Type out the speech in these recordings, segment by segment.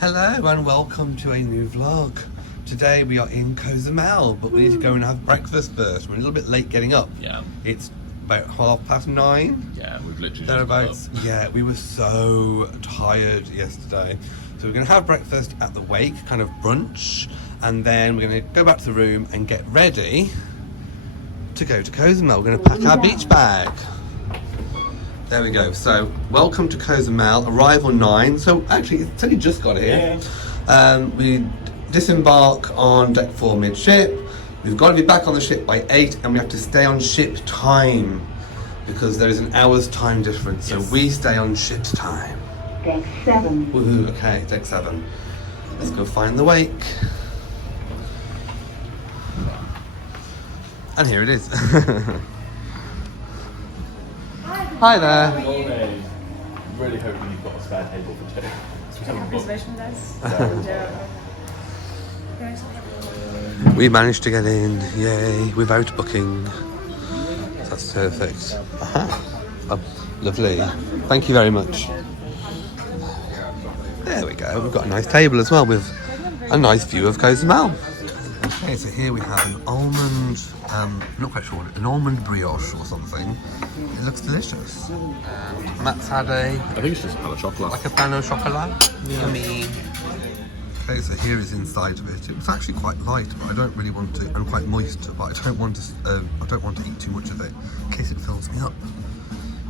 Hello and welcome to a new vlog. Today we are in Cozumel, but we need to go and have breakfast first. We're a little bit late getting up. Yeah. It's about 9:30. Yeah, we've literally thereabouts. Yeah, we were so tired yesterday. So we're going to have breakfast at the Wake, kind of brunch, and then we're going to go back to the room and get ready to go to Cozumel. We're going to pack our beach bag. There we go. So, welcome to Cozumel. Arrival 9. So, actually, it's only just got here. We disembark on deck 4 midship. We've got to be back on the ship by 8, and we have to stay on ship time because there is an hour's time difference. So, we stay on ship's time. Deck 7. Woohoo, okay, deck 7. Let's go find the Wake. And here it is. Hi there. Morning. Really hoping you've got a spare table for two. Reservation with us. We managed to get in, yay, without booking. That's perfect. Oh, lovely. Thank you very much. There we go. We've got a nice table as well with a nice view of Cozumel. Okay, so here we have an almond, not quite sure, an almond brioche or something. It looks delicious. Matsade, I think it's just pan of chocolate. like a pan au chocolat. Yummy. Okay, so here is inside of it. It was actually quite light, but I don't really want to. And quite moist, but I don't want to eat too much of it in case it fills me up.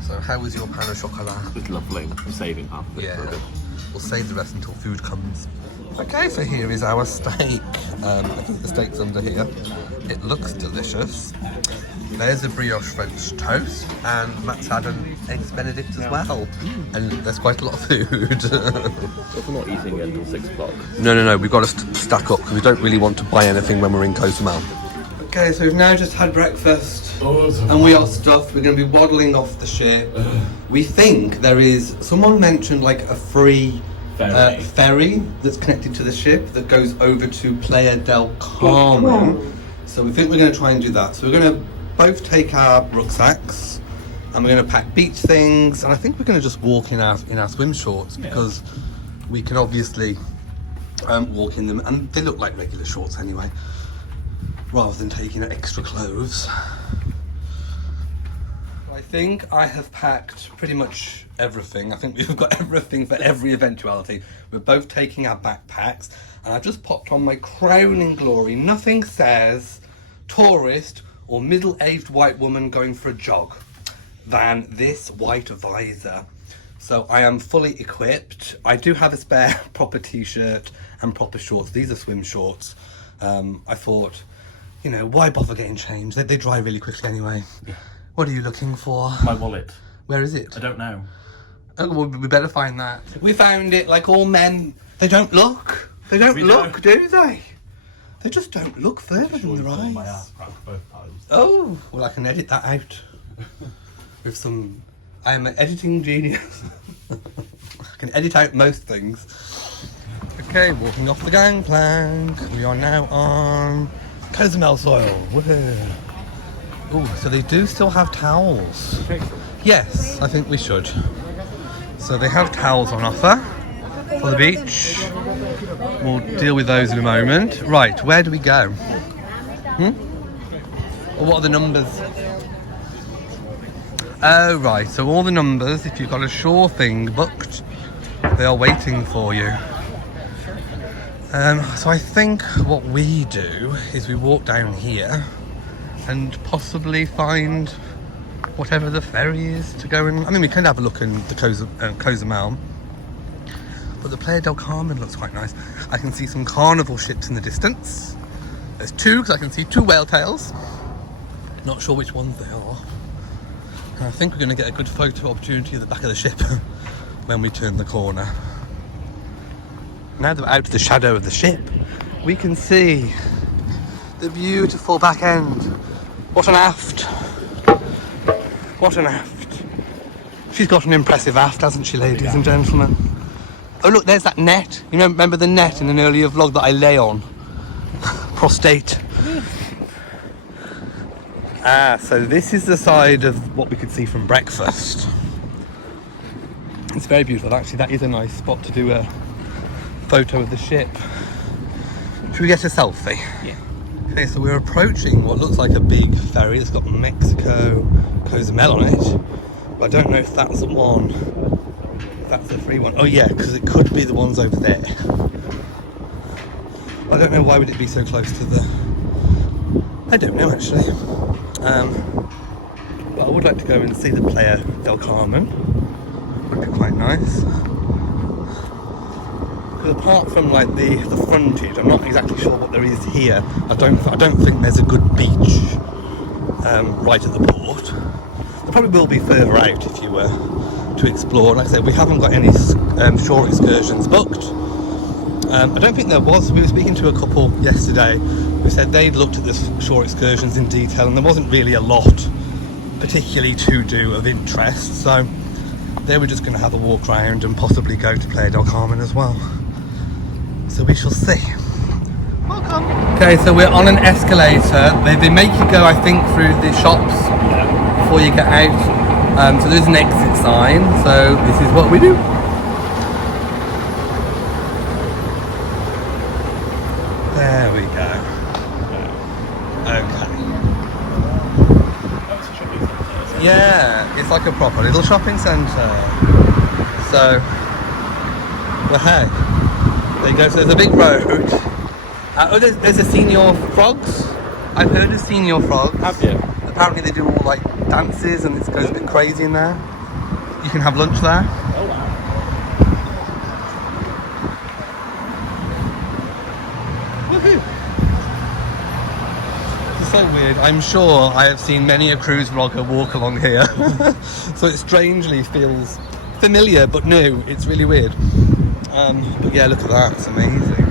So, how was your pan au chocolat? It's lovely. I'm saving half of it for a bit. We'll save the rest until food comes. Okay, so here is our steak. I think the steak's under here. It looks delicious. There's a brioche French toast and Matt's had an eggs Benedict as well. And there's quite a lot of food. So if we're not eating it until 6 o'clock. No, we've got to stack up because we don't really want to buy anything when we're in Cozumel. Okay, so we've now just had breakfast and we are stuffed. We're going to be waddling off the ship. We think there is, someone mentioned like a free ferry that's connected to the ship that goes over to Playa del Carmen. So we think we're going to try and do that. So we're going to both take our rucksacks and we're going to pack beach things, and I think we're going to just walk in our swim shorts because we can obviously walk in them, and they look like regular shorts anyway, rather than taking extra clothes. I think I have packed pretty much everything. I think we've got everything for every eventuality. We're both taking our backpacks, and I've just popped on my crowning glory. Nothing says tourist or middle-aged white woman going for a jog than this white visor. So I am fully equipped. I do have a spare proper t-shirt and proper shorts. These are swim shorts. I thought, you know, why bother getting changed? They dry really quickly anyway. Yeah. What are you looking for? My wallet. Where is it? I don't know. Oh, well, we better find that. We found it. Like all men, they don't look. They don't look, do they? They just don't look further than their eyes. My ass cracked both times. Oh, well, I can edit that out with some. I am an editing genius. I can edit out most things. Okay, walking off the gangplank. We are now on Cozumel soil. Woohoo! Oh, so they do still have towels. Yes, I think we should. So they have towels on offer for the beach. We'll deal with those in a moment. Right, where do we go? Or what are the numbers? Oh, right, so all the numbers, if you've got a shore thing booked, they are waiting for you. So I think what we do is we walk down here and possibly find whatever the ferry is to go in. I mean, we can have a look in the Cozumel, but the Playa del Carmen looks quite nice. I can see some carnival ships in the distance. There's two, because I can see two whale tails. Not sure which ones they are. And I think we're going to get a good photo opportunity at the back of the ship when we turn the corner. Now that we're out of the shadow of the ship, we can see the beautiful back end. What an aft. What an aft. She's got an impressive aft, hasn't she, ladies and gentlemen? Oh look, there's that net. You remember the net in an earlier vlog that I lay on? Prostate. So this is the side of what we could see from breakfast. It's very beautiful, actually. That is a nice spot to do a photo of the ship. Should we get a selfie? Yeah. Okay, so we're approaching what looks like a big ferry. It's got Mexico Cozumel on it. But I don't know if that's the one. If that's the free one. Oh yeah, because it could be the ones over there. I don't know, why would it be so close to the... I don't know actually. But I would like to go and see the Playa del Carmen. Would be quite nice. Because apart from like the frontage, I'm not exactly sure what there is here. I don't think there's a good beach right at the port. There probably will be further out if you were to explore. Like I said, we haven't got any shore excursions booked. I don't think there was. We were speaking to a couple yesterday who said they'd looked at the shore excursions in detail and there wasn't really a lot particularly to do of interest, so they were just going to have a walk around and possibly go to Playa del Carmen as well. So we shall see. Welcome. Okay, so we're on an escalator. They make you go, I think, through the shops before you get out. So there's an exit sign, so this is what we do. There we go. Okay. Yeah, it's like a proper little shopping centre. So, well, hey, there you go. So there's a big road. Oh, there's a Senior Frogs. I've heard of Senior Frogs. Have you? Apparently they do all like dances and it goes a bit crazy in there. You can have lunch there. Oh wow. Woohoo! It's so weird. I'm sure I have seen many a cruise vlogger walk along here. So it strangely feels familiar but new. It's really weird. But yeah, look at that. It's amazing.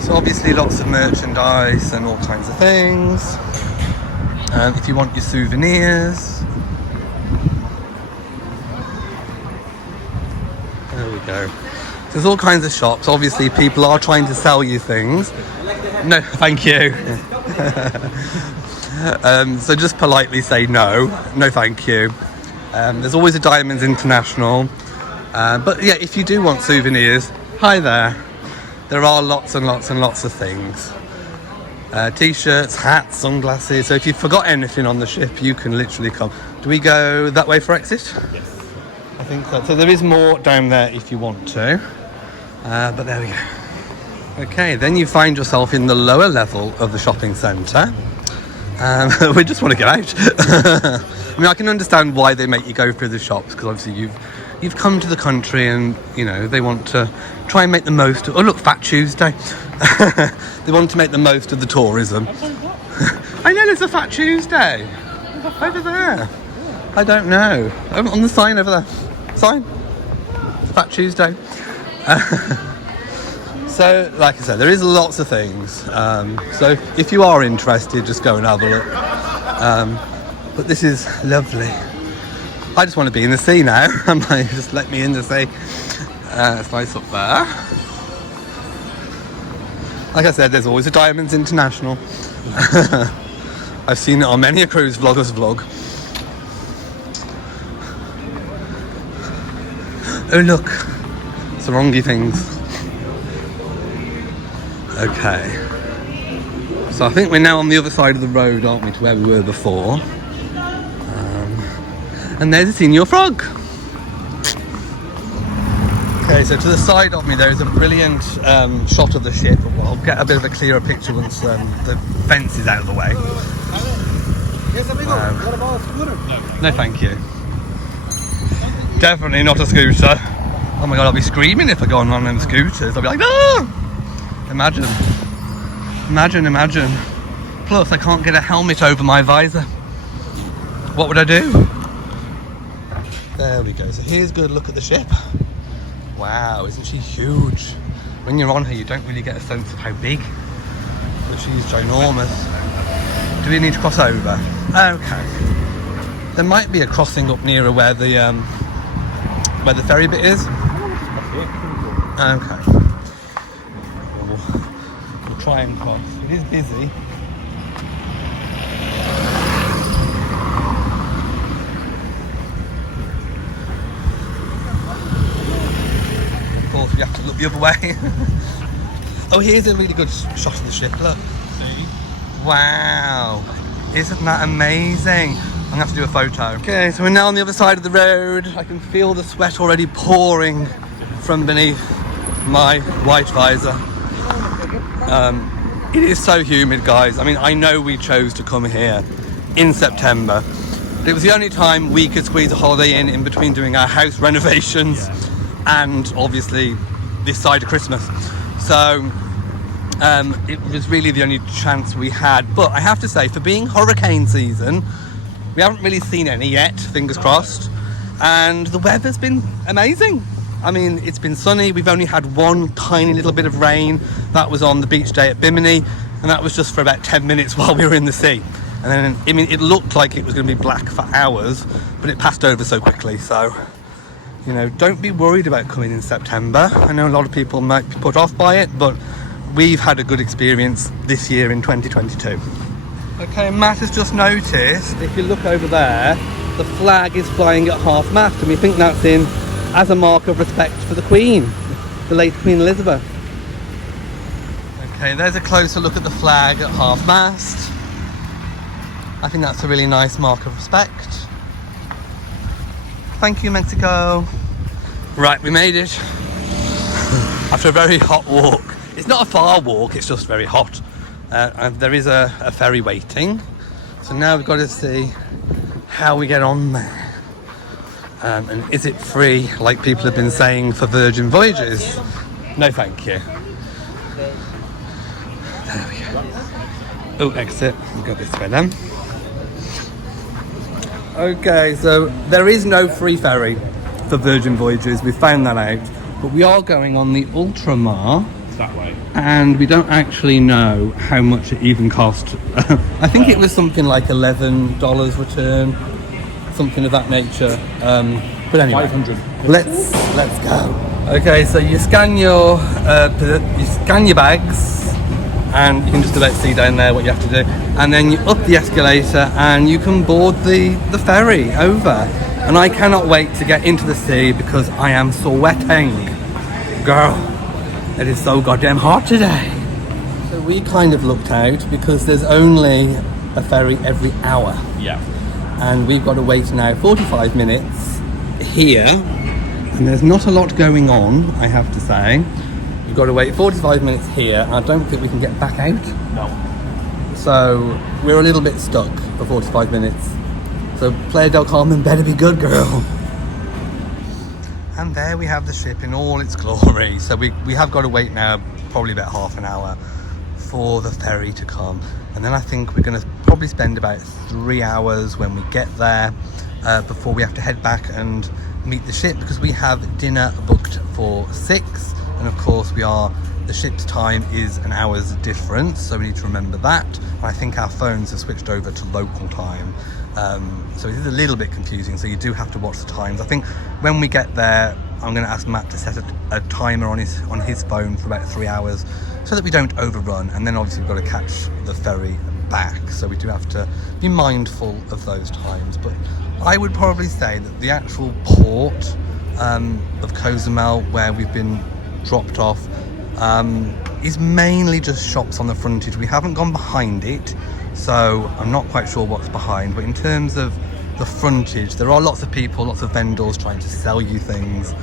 So obviously lots of merchandise and all kinds of things. If you want your souvenirs. There we go. There's all kinds of shops. Obviously people are trying to sell you things. No, thank you. So just politely say no. No, thank you. There's always a Diamonds International. But yeah, if you do want souvenirs, hi there. There are lots and lots and lots of things. T-shirts, hats, sunglasses. So if you've forgot anything on the ship, you can literally come. Do we go that way for exit? Yes. I think so. So there is more down there if you want to. But there we go. Okay, then you find yourself in the lower level of the shopping centre. We just want to get out. I mean, I can understand why they make you go through the shops, because obviously you've come to the country and, you know, they want to try and make the most of... Oh, look, Fat Tuesday. They want to make the most of the tourism. I know there's a Fat Tuesday. Over there. I don't know. On the sign over there. Sign. Fat Tuesday. So, like I said, there is lots of things. So if you are interested, just go and have a look. But this is lovely. I just want to be in the sea now. I'm like, just let me in the sea. It's nice up there. Like I said, there's always a Diamonds International. I've seen it on many a cruise vlogger's vlog. Oh look, Sarongi things. Okay. So I think we're now on the other side of the road, aren't we, to where we were before. And there's a Senior Frog. Okay, so to the side of me there is a brilliant shot of the ship. Well, I'll get a bit of a clearer picture once the fence is out of the way. No, thank you. Definitely not a scooter. Oh my god, I'll be screaming if I go on one of them scooters. I'll be like, no! Imagine. Plus, I can't get a helmet over my visor. What would I do? There we go. So here's a good look at the ship. Wow, isn't she huge? When you're on her, you don't really get a sense of how big. But she's ginormous. Do we need to cross over? Okay. There might be a crossing up nearer where the ferry bit is. Okay. We'll try and cross. It is busy. course we have to look the other way. Oh, here's a really good shot of the ship, look. See? Wow, isn't that amazing? I'm gonna have to do a photo. Okay, so we're now on the other side of the road. I can feel the sweat already pouring from beneath my white visor. It is so humid, guys. I mean, I know we chose to come here in September, but it was the only time we could squeeze a holiday in between doing our house renovations and obviously this side of Christmas. So it was really the only chance we had. But I have to say, for being hurricane season, we haven't really seen any yet, fingers crossed. And the weather's been amazing. I mean, it's been sunny. We've only had one tiny little bit of rain. That was on the beach day at Bimini, and that was just for about 10 minutes while we were in the sea. And then, I mean, it looked like it was going to be black for hours, but it passed over so quickly. So, you know, don't be worried about coming in September. I know a lot of people might be put off by it, but we've had a good experience this year in 2022. Okay, Matt has just noticed, if you look over there, the flag is flying at half-mast, and we think that's in as a mark of respect for the Queen, the late Queen Elizabeth. Okay, there's a closer look at the flag at half-mast. I think that's a really nice mark of respect. Thank you, Mexico. Right, we made it. After a very hot walk. It's not a far walk, it's just very hot. And there is a ferry waiting. So now we've got to see how we get on there. And is it free, like people have been saying for Virgin Voyages? No, thank you. There we go. Oh, exit. We've got this way then. Okay, so there is no free ferry for Virgin Voyages. We found that out. But we are going on the Ultramar. It's that way. And we don't actually know how much it even cost. I think it was something like $11 return. Something of that nature, but anyway, 500. Let's go. Okay, so you scan your bags, and you can just about see down there what you have to do, and then you up the escalator, and you can board the ferry over. And I cannot wait to get into the sea because I am sweating, girl. It is so goddamn hot today. So we kind of looked out because there's only a ferry every hour. Yeah. And we've got to wait now 45 minutes here, and there's not a lot going on, I have to say. We've got to wait 45 minutes here, and I don't think we can get back out. No. So we're a little bit stuck for 45 minutes. So Playa del Carmen better be good, girl. And there we have the ship in all its glory. So we have got to wait now probably about half an hour for the ferry to come. And then I think we're going to probably spend about 3 hours when we get there before we have to head back and meet the ship, because we have dinner booked for 6, and of course the ship's time is an hour's difference, so we need to remember that. And I think our phones have switched over to local time, so it is a little bit confusing, so you do have to watch the times. I think when we get there, I'm going to ask Matt to set a timer on his phone for about 3 hours, so that we don't overrun. And then obviously we've got to catch the ferry back, so we do have to be mindful of those times. But I would probably say that the actual port of Cozumel, where we've been dropped off, is mainly just shops on the frontage. We haven't gone behind it, so I'm not quite sure what's behind. But in terms of the frontage, there are lots of people, lots of vendors trying to sell you things.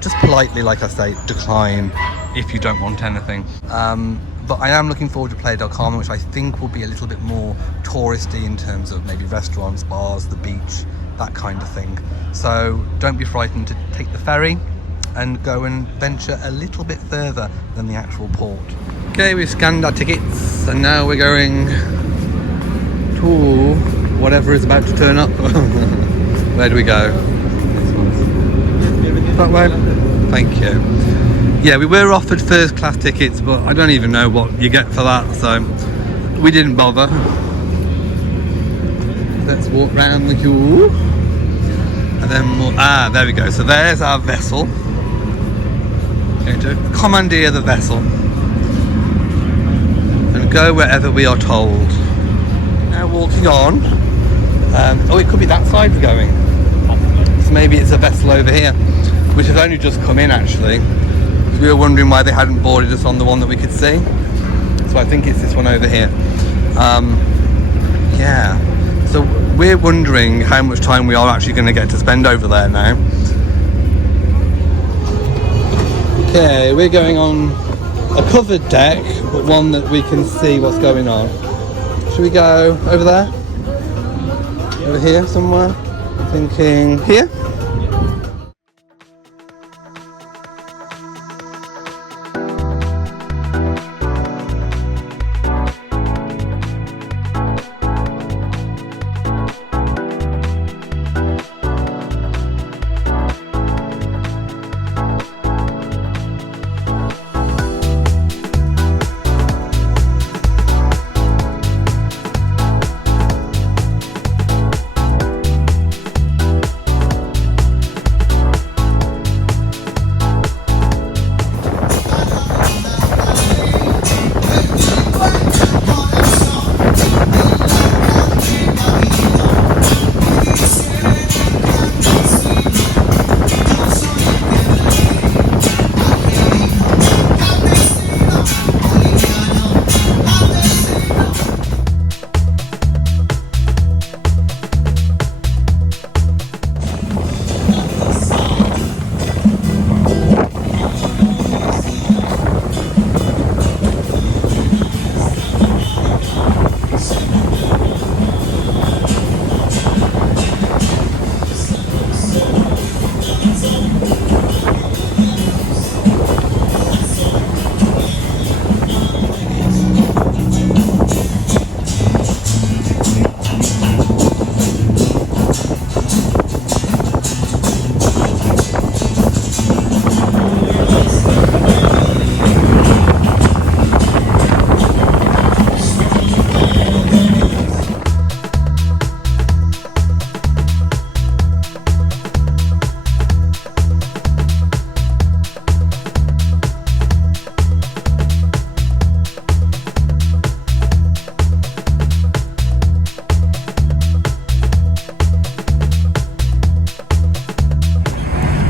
Just politely, like I say, decline if you don't want anything. But I am looking forward to Playa del Carmen, which I think will be a little bit more touristy in terms of maybe restaurants, bars, the beach, that kind of thing. So don't be frightened to take the ferry and go and venture a little bit further than the actual port. Okay, we've scanned our tickets, and now we're going to whatever is about to turn up. Where do we go? That way. Thank you. Yeah, we were offered first class tickets, but I don't even know what you get for that, so we didn't bother. Let's walk round the queue, and then we'll, there we go. So there's our vessel. Going to commandeer the vessel and go wherever we are told. Now walking on. Oh, it could be that side we're going. So maybe it's a vessel over here, which has only just come in actually. So we were wondering why they hadn't boarded us on the one that we could see. So I think it's this one over here. Yeah. So we're wondering how much time we are actually going to get to spend over there now. Okay, we're going on a covered deck, but one that we can see what's going on. Should we go over there? Over here somewhere? Thinking here?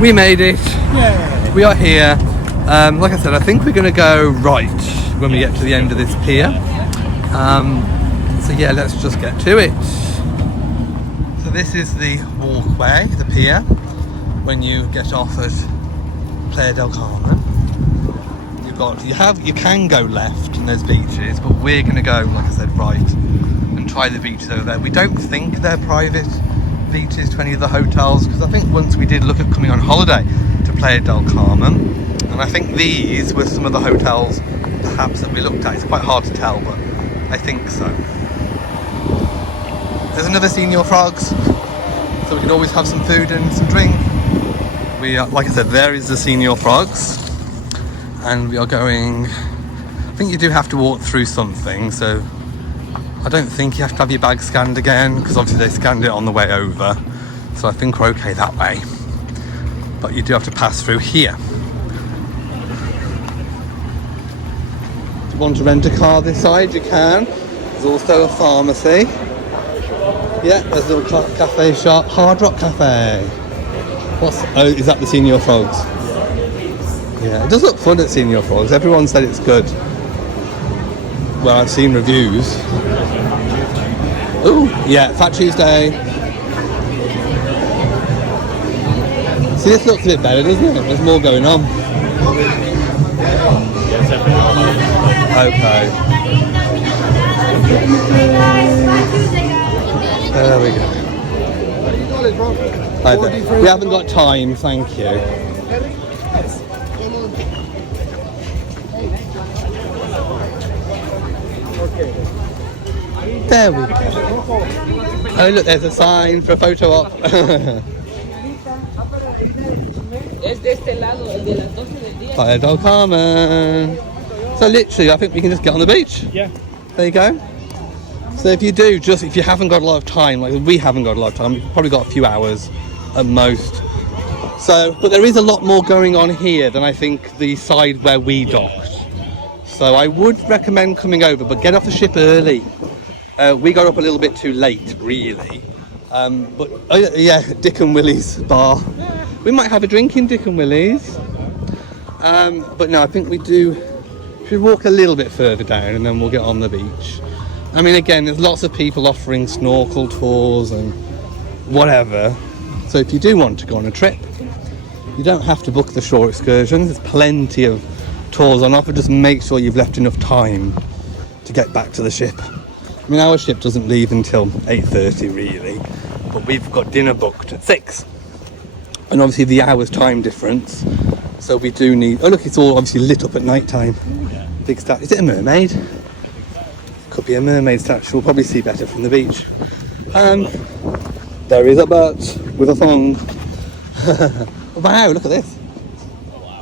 We made it. Yay. We are here. Like I said, I think we're going to go right when we get to the end of this pier. So yeah, let's just get to it. So this is the walkway, the pier, when you get off at Playa del Carmen. You can go left in those beaches, but we're going to go, like I said, right and try the beaches over there. We don't think they're private beaches to any of the hotels, because I think once we did look at coming on holiday to Playa del Carmen, and I think these were some of the hotels perhaps that we looked at. It's quite hard to tell, but I think so. There's another Señor Frogs, so we can always have some food and some drink. We are, like I said, there is the Señor Frogs, and we are going, I think you do have to walk through something, so I don't think you have to have your bag scanned again, because obviously they scanned it on the way over, so I think we're okay that way. But you do have to pass through here. If you want to rent a car this side, you can. There's also a pharmacy. Yeah, there's a little cafe shop, Hard Rock Cafe. Oh, is that the Señor Frogs? Yeah, it does look fun at Señor Frogs. Everyone said it's good. Well, I've seen reviews. Ooh, yeah, Fat Tuesday. See, this looks a bit better, doesn't it? There's more going on. Okay. There we go. We haven't got time, thank you. There we go. Oh look, there's a sign for a photo op. Playa del Carmen. So literally, I think we can just get on the beach. Yeah. There you go. So if you do, if you haven't got a lot of time, like we haven't got a lot of time, we've probably got a few hours at most. So, but there is a lot more going on here than I think the side where we docked. So I would recommend coming over, but get off the ship early. We got up a little bit too late, really. But yeah, Dick and Willie's bar. We might have a drink in Dick and Willie's. But no, I think we should walk a little bit further down and then we'll get on the beach. I mean, again, there's lots of people offering snorkel tours and whatever. So if you do want to go on a trip, you don't have to book the shore excursions. There's plenty of tours on offer. Just make sure you've left enough time to get back to the ship. I mean, our ship doesn't leave until 8:30 really, but we've got dinner booked at 6. And obviously the hour's time difference, so we do need... Oh look, it's all obviously lit up at night time. Big statue. Is it a mermaid? Could be a mermaid statue. We'll probably see better from the beach. There is a butt with a thong. Wow, look at this.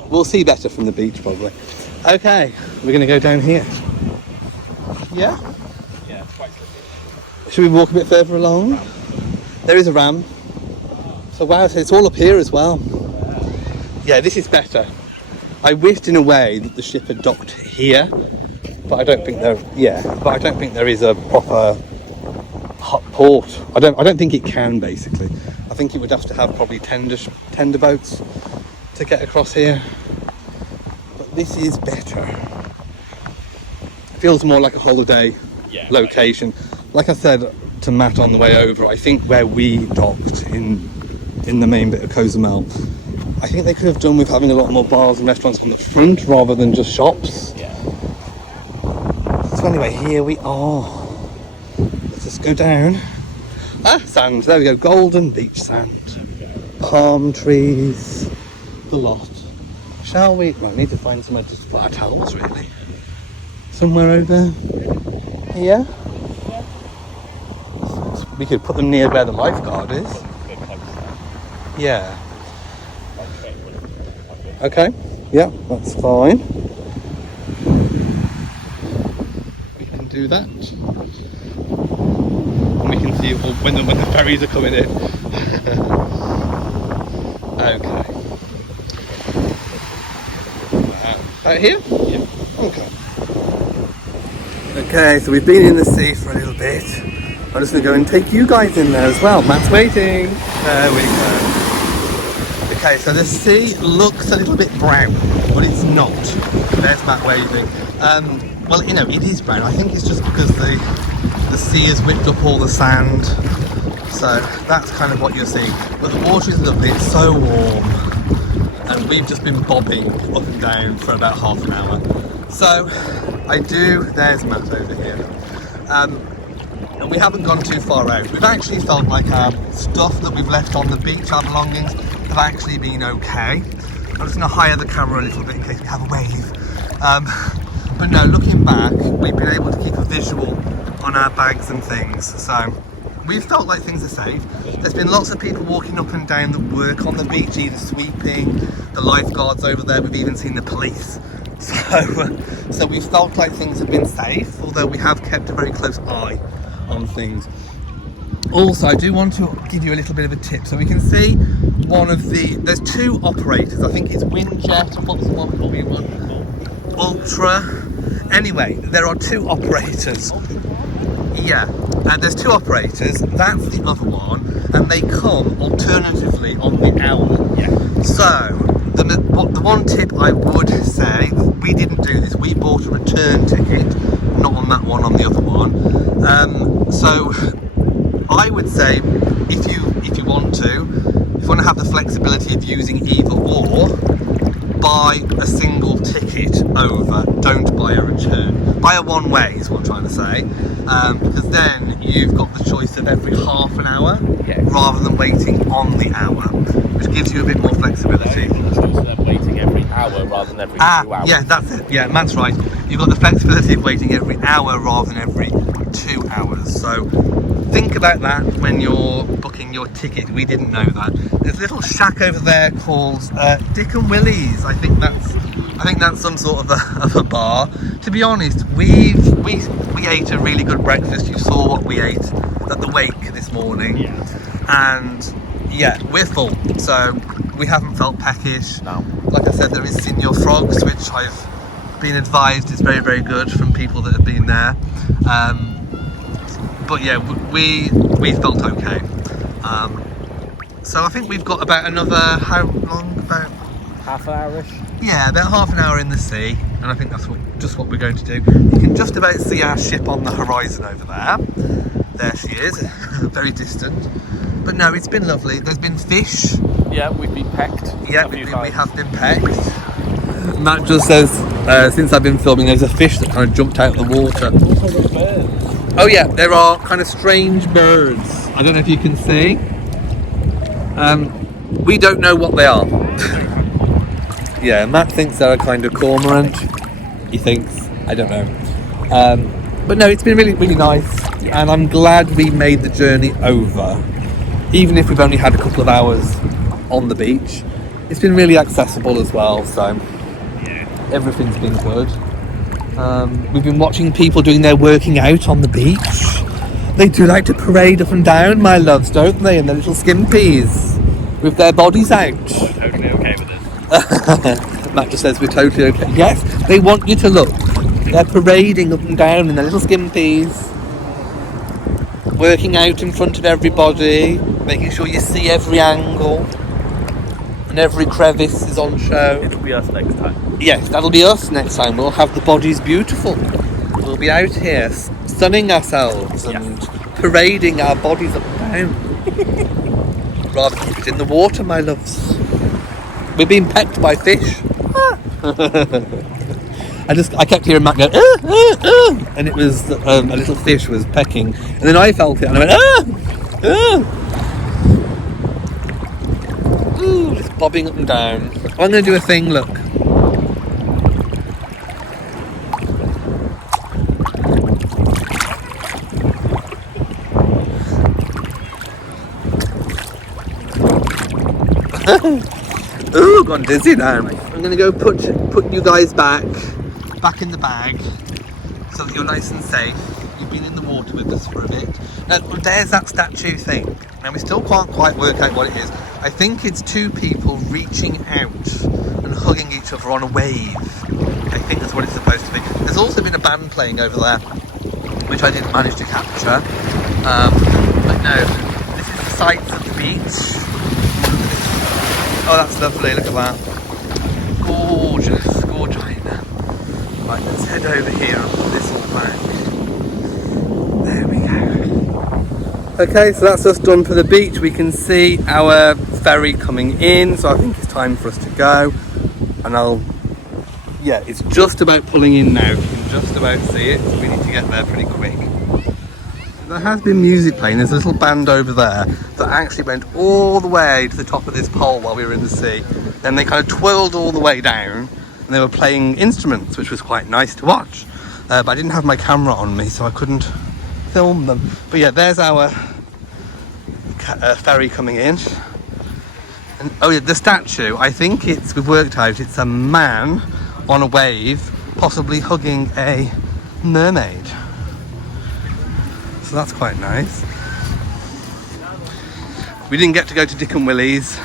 We'll see better from the beach probably. Okay, we're going to go down here. Yeah? Yeah, it's quite slippery. Should we walk a bit further along? There is a ram. So wow, so it's all up here as well. Yeah, this is better. I wished in a way that the ship had docked here, but I don't think there is a proper hot port. I don't think it can basically. I think it would have to have probably tender boats to get across here. But this is better. It feels more like a holiday location. Like I said to Matt on the way over, I think where we docked in the main bit of Cozumel, I think they could have done with having a lot more bars and restaurants on the front rather than just shops. Yeah. So anyway, here we are. Let's just go down. Sand. There we go. Golden beach sand. Palm trees. The lot. Shall we? Right, we need to find somewhere to put our towels really. Somewhere over here. We could put them near where the lifeguard is. Yeah. Okay. Yeah, that's fine. We can do that. And we can see when the ferries are coming in. Okay. Out here? Yeah. Okay. Okay, so we've been in the sea for a little bit. I'm just going to go and take you guys in there as well. Matt's waiting. There we go. Okay, so the sea looks a little bit brown, but it's not. There's Matt waving. Well, you know, it is brown. I think it's just because the sea has whipped up all the sand. So that's kind of what you're seeing. But the water is lovely. It's so warm. And we've just been bobbing up and down for about half an hour. So there's Matt over here. And we haven't gone too far out. We've actually felt like our stuff that we've left on the beach, our belongings, have actually been okay. I'm just going to higher the camera a little bit in case we have a wave. But no, looking back, we've been able to keep a visual on our bags and things. So we've felt like things are safe. There's been lots of people walking up and down that work on the beach, either sweeping, the lifeguards over there. We've even seen the police. So we felt like things have been safe, although we have kept a very close eye on things. Also, I do want to give you a little bit of a tip. So we can see there's two operators. I think it's Windjet and what's the one called? Ultra. Anyway, there are two operators. Yeah, and there's two operators. That's the other one, and they come alternatively on the hour. Yeah. So the one tip I would say, we didn't do this. We bought a return ticket, not on that one, on the other one. So I would say if you want to have the flexibility of using either or, buy a single ticket over. Don't buy a return. Buy a one way is what I'm trying to say, because then you've got the choice of every half an hour rather than waiting on the hour, which gives you a bit more flexibility. Waiting every hour rather than every 2 hours. Yeah, that's it. Yeah, Matt's right. You've got the flexibility of waiting every hour rather than every 2 hours. So think about that when you're booking your ticket. We didn't know that. There's a little shack over there called Dick and Willie's. I think that's some sort of a bar. To be honest, we ate a really good breakfast. You saw what we ate at the wake this morning. Yeah. And yeah, we're full. So we haven't felt peckish. No. Like I said, there is Senior Frogs, which I've been advised is very, very good from people that have been there. But yeah, we felt okay. So I think we've got about another, how long? About half an hour-ish? Yeah, about half an hour in the sea, and I think that's just what we're going to do. You can just about see our ship on the horizon over there. There she is, very distant. But no, it's been lovely. There's been fish. Yeah, we've been pecked. Yeah, we have been pecked. Matt just says, since I've been filming, there's a fish that kind of jumped out of the water. Oh yeah, there are kind of strange birds. I don't know if you can see. We don't know what they are. Yeah, Matt thinks they're a kind of cormorant. He thinks, I don't know. But no, it's been really, really nice. And I'm glad we made the journey over. Even if we've only had a couple of hours on the beach. It's been really accessible as well, so everything's been good. We've been watching people doing their working out on the beach. They do like to parade up and down, my loves, don't they? In their little skimpies with their bodies out. Totally okay with it. Matt just says we're totally okay. Yes, they want you to look. They're parading up and down in their little skimpies, working out in front of everybody, making sure you see every angle and every crevice is on show. It'll be us next time. Yes, that'll be us next time. We'll have the bodies beautiful. We'll be out here sunning ourselves and parading our bodies up and down. Rather than keep it in the water, my loves. We're being pecked by fish. I kept hearing Matt go, and it was a little fish was pecking, and then I felt it, and I went, ooh, just bobbing up and down. I'm going to do a thing. Look. Ooh, gone dizzy now. I'm gonna go put you guys back in the bag so that you're nice and safe. You've been in the water with us for a bit. Now there's that statue thing. Now we still can't quite work out what it is. I think it's two people reaching out and hugging each other on a wave. I think that's what it's supposed to be. There's also been a band playing over there, which I didn't manage to capture. But no, this is the sights of the beach. Oh, that's lovely, look at that. Gorgeous, gorgeous. Right, let's head over here and put this all back. There we go. Okay, so that's us done for the beach. We can see our ferry coming in, so I think it's time for us to go. And yeah, it's just about pulling in now. You can just about see it, so we need to get there pretty quick. There has been music playing. There's a little band over there that actually went all the way to the top of this pole while we were in the sea. Then they kind of twirled all the way down and they were playing instruments, which was quite nice to watch. But I didn't have my camera on me, so I couldn't film them. But yeah, there's our ferry coming in. And oh yeah, the statue, I think we've worked out, it's a man on a wave, possibly hugging a mermaid. So that's quite nice. We didn't get to go to Dick and Willie's,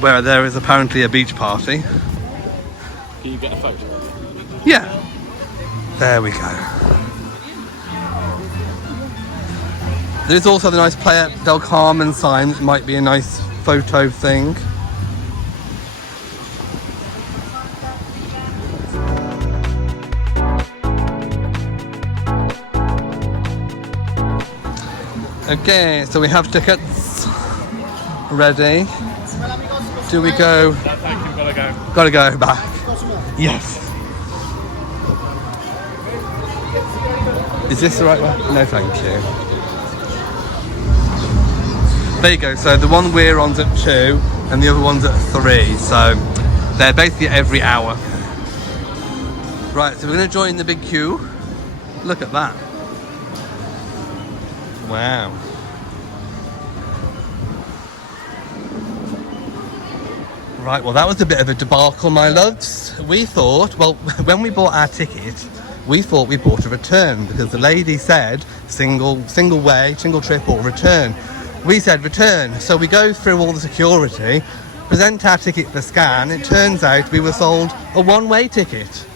where there is apparently a beach party. Can you get a photo? Yeah. There we go. There's also the nice Playa del Carmen sign, which might be a nice photo thing. Okay, so we have tickets ready. Do we go? Thank you, gotta go. Gotta go back. Yes. Is this the right way? No, thank you. There you go. So the one we're on's at 2 and the other one's at 3. So they're basically every hour. Right, so we're going to join the big queue. Look at that. Wow. Right, well that was a bit of a debacle, my loves. We thought, well, when we bought our ticket, we thought we bought a return because the lady said single way, single trip or return. We said return, so we go through all the security, present our ticket for scan. It turns out we were sold a one-way ticket,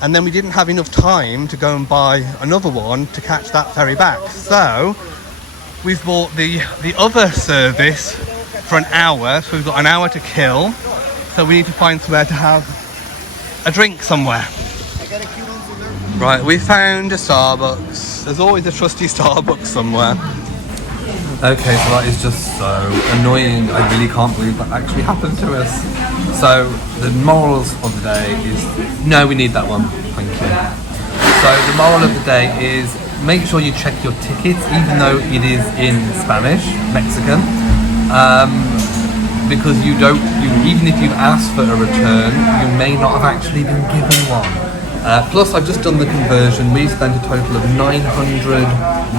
and then we didn't have enough time to go and buy another one to catch that ferry back. So we've bought the other service for an hour, so we've got an hour to kill. So we need to find somewhere to have a drink somewhere. Right, we found a Starbucks. There's always a trusty Starbucks somewhere. Okay, so that is just so annoying. I really can't believe that actually happened to us. So the morals of the day is no, we need that one. Thank you. So the moral of the day is make sure you check your tickets, even though it is in Spanish, Mexican, because even if you've asked for a return, you may not have actually been given one. Plus, I've just done the conversion. We spent a total of 900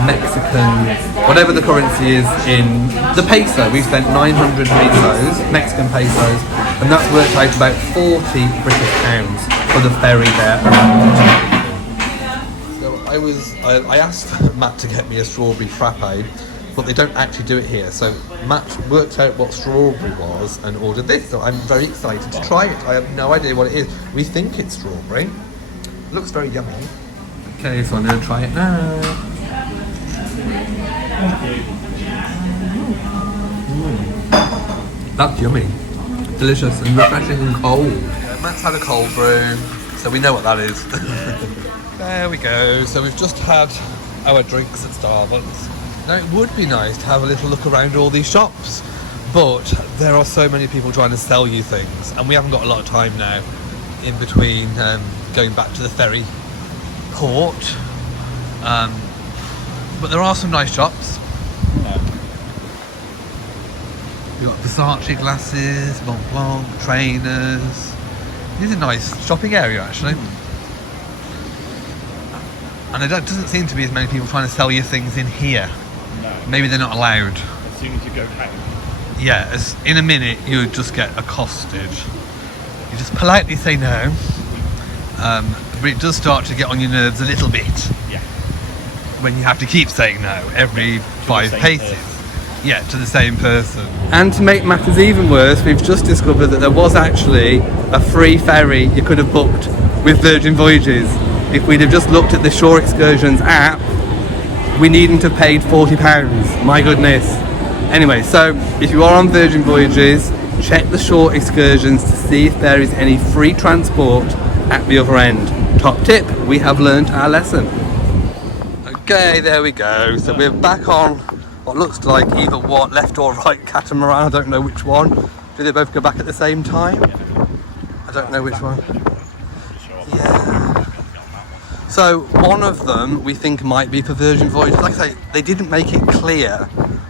Mexican, whatever the currency is in the peso. We spent 900 pesos, Mexican pesos, and that's worked out about 40 British pounds for the ferry there. So I asked Matt to get me a strawberry frappe, but they don't actually do it here. So Matt worked out what strawberry was and ordered this. So I'm very excited to try it. I have no idea what it is. We think it's strawberry. It looks very yummy. Okay, so I'm going to try it now. That's yummy. Delicious and refreshing and cold. Yeah, Matt's had a cold brew, so we know what that is. There we go. So we've just had our drinks at Starbucks. Now it would be nice to have a little look around all these shops, but there are so many people trying to sell you things, and we haven't got a lot of time now in between going back to the ferry port. But there are some nice shops. We've got Versace glasses, Mont Blanc, trainers. This is a nice shopping area actually. And there doesn't seem to be as many people trying to sell you things in here. No. Maybe they're not allowed. As soon as you go home. Yeah, in a minute you just get accosted. You just politely say no. But it does start to get on your nerves a little bit. Yeah. When you have to keep saying no every 5 paces. Yeah, to the same person. And to make matters even worse, we've just discovered that there was actually a free ferry you could have booked with Virgin Voyages. If we'd have just looked at the Shore Excursions app, we needn't have paid £40. My goodness. Anyway, so if you are on Virgin Voyages, check the Shore Excursions to see if there is any free transport at the other end. Top tip, we have learnt our lesson. Okay, there we go. So we're back on what looks like either left or right catamaran. I don't know which one. Do they both go back at the same time? I don't know which one. Yeah. So one of them we think might be for Virgin Voyages. Like I say, they didn't make it clear.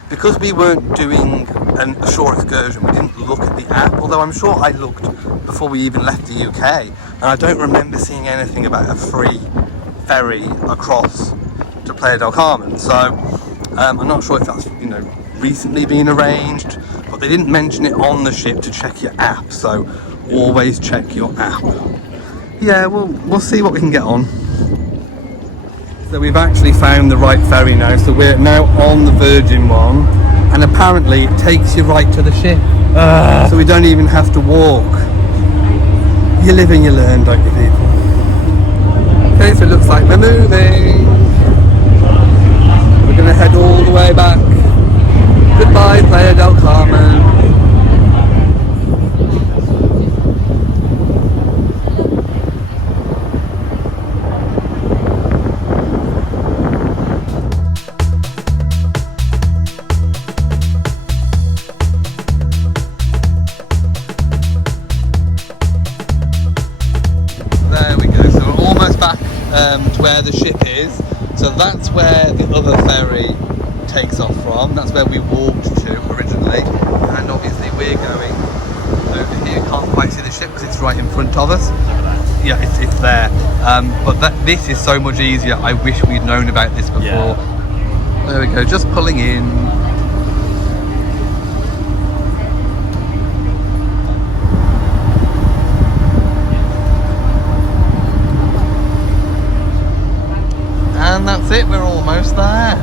Because we weren't doing a shore excursion, we didn't look at the app, although I'm sure I looked before we even left the UK, and I don't remember seeing anything about a free ferry across to Playa del Carmen. So I'm not sure if that's recently been arranged, but they didn't mention it on the ship to check your app, so always check your app. Yeah, we'll see what we can get on. So we've actually found the right ferry now, so we're now on the Virgin one, and apparently it takes you right to the ship, so we don't even have to walk. You live and you learn, don't you, people? Okay, so it looks like we're moving. We're going to head all the way back. Goodbye, Playa del Carmen. To where the ship is, so that's where the other ferry takes off from. That's where we walked to originally, and obviously we're going over here. Can't quite see the ship because it's right in front of us. Yeah, it's there. But this is so much easier. I wish we'd known about this before. Yeah. There we go, just pulling in. And that's it, we're almost there.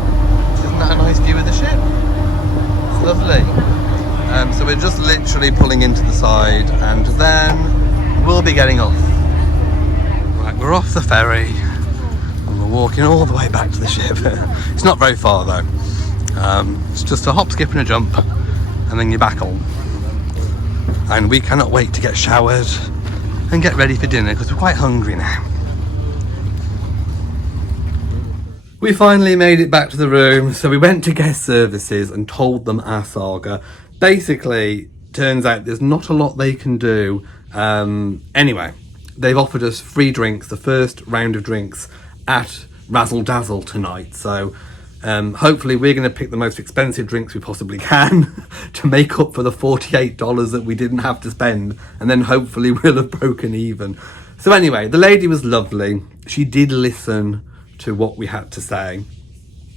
Isn't that a nice view of the ship? It's lovely. So we're just literally pulling into the side, and then we'll be getting off. Right, we're off the ferry, and we're walking all the way back to the ship. It's not very far though. It's just a hop, skip and a jump, and then you're back on. And we cannot wait to get showered and get ready for dinner because we're quite hungry now. We finally made it back to the room, so we went to guest services and told them our saga. Basically, turns out there's not a lot they can do. Anyway, they've offered us free drinks, the first round of drinks at Razzle Dazzle tonight. So hopefully we're going to pick the most expensive drinks we possibly can to make up for the $48 that we didn't have to spend. And then hopefully we'll have broken even. So anyway, the lady was lovely. She did listen to what we had to say.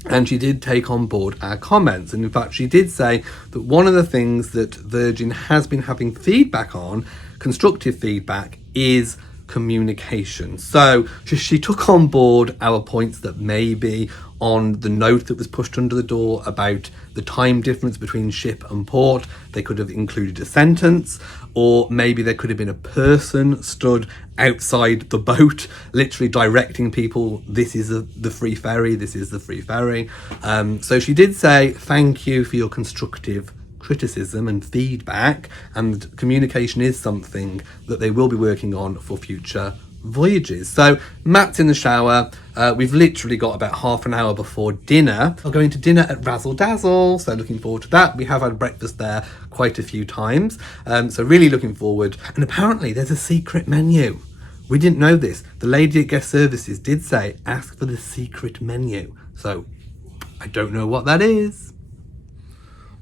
And she did take on board our comments. And in fact, she did say that one of the things that Virgin has been having feedback on, constructive feedback, is communication. So she took on board our points that maybe on the note that was pushed under the door about the time difference between ship and port, they could have included a sentence, or maybe there could have been a person stood outside the boat literally directing people, this is the free ferry, this is the free ferry. So she did say thank you for your constructive criticism and feedback, and communication is something that they will be working on for future voyages. So Matt's in the shower. We've literally got about half an hour before dinner. We're going to dinner at Razzle Dazzle, so looking forward to that. We have had breakfast there quite a few times, so really looking forward. And apparently there's a secret menu. We didn't know this. The lady at guest services did say ask for the secret menu, so I don't know what that is.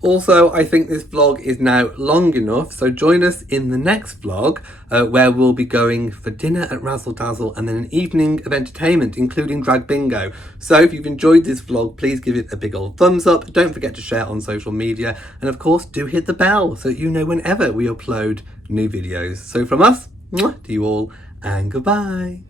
Also, I think this vlog is now long enough, so join us in the next vlog where we'll be going for dinner at Razzle Dazzle and then an evening of entertainment, including drag bingo. So if you've enjoyed this vlog, please give it a big old thumbs up. Don't forget to share on social media. And of course, do hit the bell so that you know whenever we upload new videos. So from us, mwah, to you all, and goodbye.